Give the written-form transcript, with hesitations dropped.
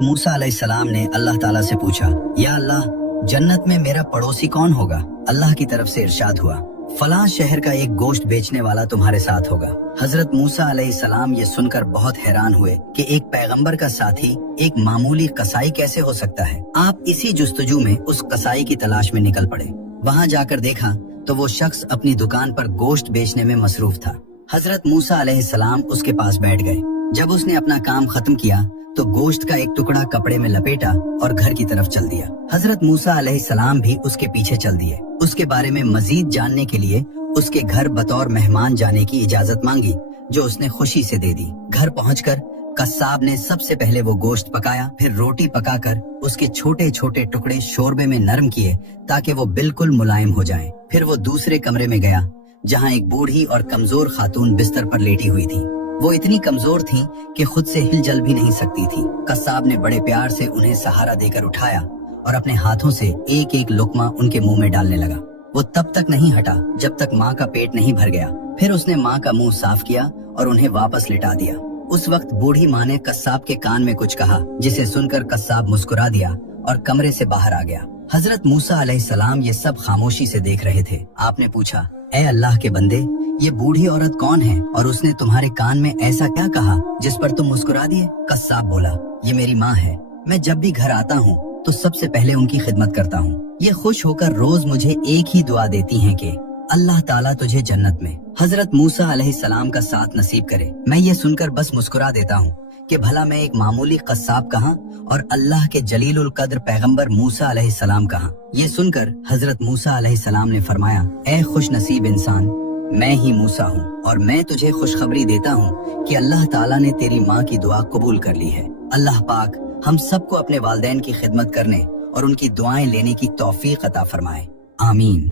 موسیٰ علیہ السلام نے اللہ تعالیٰ سے پوچھا، یا اللہ، جنت میں میرا پڑوسی کون ہوگا؟ اللہ کی طرف سے ارشاد ہوا، فلاں شہر کا ایک گوشت بیچنے والا تمہارے ساتھ ہوگا۔ حضرت موسیٰ علیہ السلام یہ سن کر بہت حیران ہوئے کہ ایک پیغمبر کا ساتھی ایک معمولی قصائی کیسے ہو سکتا ہے۔ آپ اسی جستجو میں اس قصائی کی تلاش میں نکل پڑے۔ وہاں جا کر دیکھا تو وہ شخص اپنی دکان پر گوشت بیچنے میں مصروف تھا۔ حضرت موسیٰ علیہ السلام اس کے پاس بیٹھ گئے۔ جب اس نے اپنا کام ختم کیا تو گوشت کا ایک ٹکڑا کپڑے میں لپیٹا اور گھر کی طرف چل دیا۔ حضرت موسیٰ علیہ السلام بھی اس کے پیچھے چل دیے۔ اس کے بارے میں مزید جاننے کے لیے اس کے گھر بطور مہمان جانے کی اجازت مانگی، جو اس نے خوشی سے دے دی۔ گھر پہنچ کر قصاب نے سب سے پہلے وہ گوشت پکایا، پھر روٹی پکا کر اس کے چھوٹے چھوٹے ٹکڑے شوربے میں نرم کیے تاکہ وہ بالکل ملائم ہو جائیں۔ پھر وہ دوسرے کمرے میں گیا جہاں ایک بوڑھی اور کمزور خاتون بستر پر لیٹی ہوئی تھی۔ وہ اتنی کمزور تھیں کہ خود سے ہل جل بھی نہیں سکتی تھی۔ قصاب نے بڑے پیار سے انہیں سہارا دے کر اٹھایا اور اپنے ہاتھوں سے ایک ایک لقمہ ان کے منہ میں ڈالنے لگا۔ وہ تب تک نہیں ہٹا جب تک ماں کا پیٹ نہیں بھر گیا۔ پھر اس نے ماں کا منہ صاف کیا اور انہیں واپس لٹا دیا۔ اس وقت بوڑھی ماں نے قصاب کے کان میں کچھ کہا، جسے سن کر قصاب مسکرا دیا اور کمرے سے باہر آ گیا۔ حضرت موسیٰ علیہ السلام یہ سب خاموشی سے دیکھ رہے تھے۔ آپ نے پوچھا، اے اللہ کے بندے، یہ بوڑھی عورت کون ہے اور اس نے تمہارے کان میں ایسا کیا کہا جس پر تم مسکرا دیے؟ قصاب بولا، یہ میری ماں ہے۔ میں جب بھی گھر آتا ہوں تو سب سے پہلے ان کی خدمت کرتا ہوں۔ یہ خوش ہو کر روز مجھے ایک ہی دعا دیتی ہیں کہ اللہ تعالیٰ تجھے جنت میں حضرت موسیٰ علیہ السلام کا ساتھ نصیب کرے۔ میں یہ سن کر بس مسکرا دیتا ہوں کہ بھلا میں ایک معمولی قصاب کہاں اور اللہ کے جلیل القدر پیغمبر موسیٰ علیہ السلام کہاں۔ یہ سن کر حضرت موسیٰ علیہ السلام نے فرمایا، اے خوش نصیب انسان، میں ہی موسیٰ ہوں اور میں تجھے خوشخبری دیتا ہوں کہ اللہ تعالیٰ نے تیری ماں کی دعا قبول کر لی ہے۔ اللہ پاک ہم سب کو اپنے والدین کی خدمت کرنے اور ان کی دعائیں لینے کی توفیق عطا فرمائے، آمین۔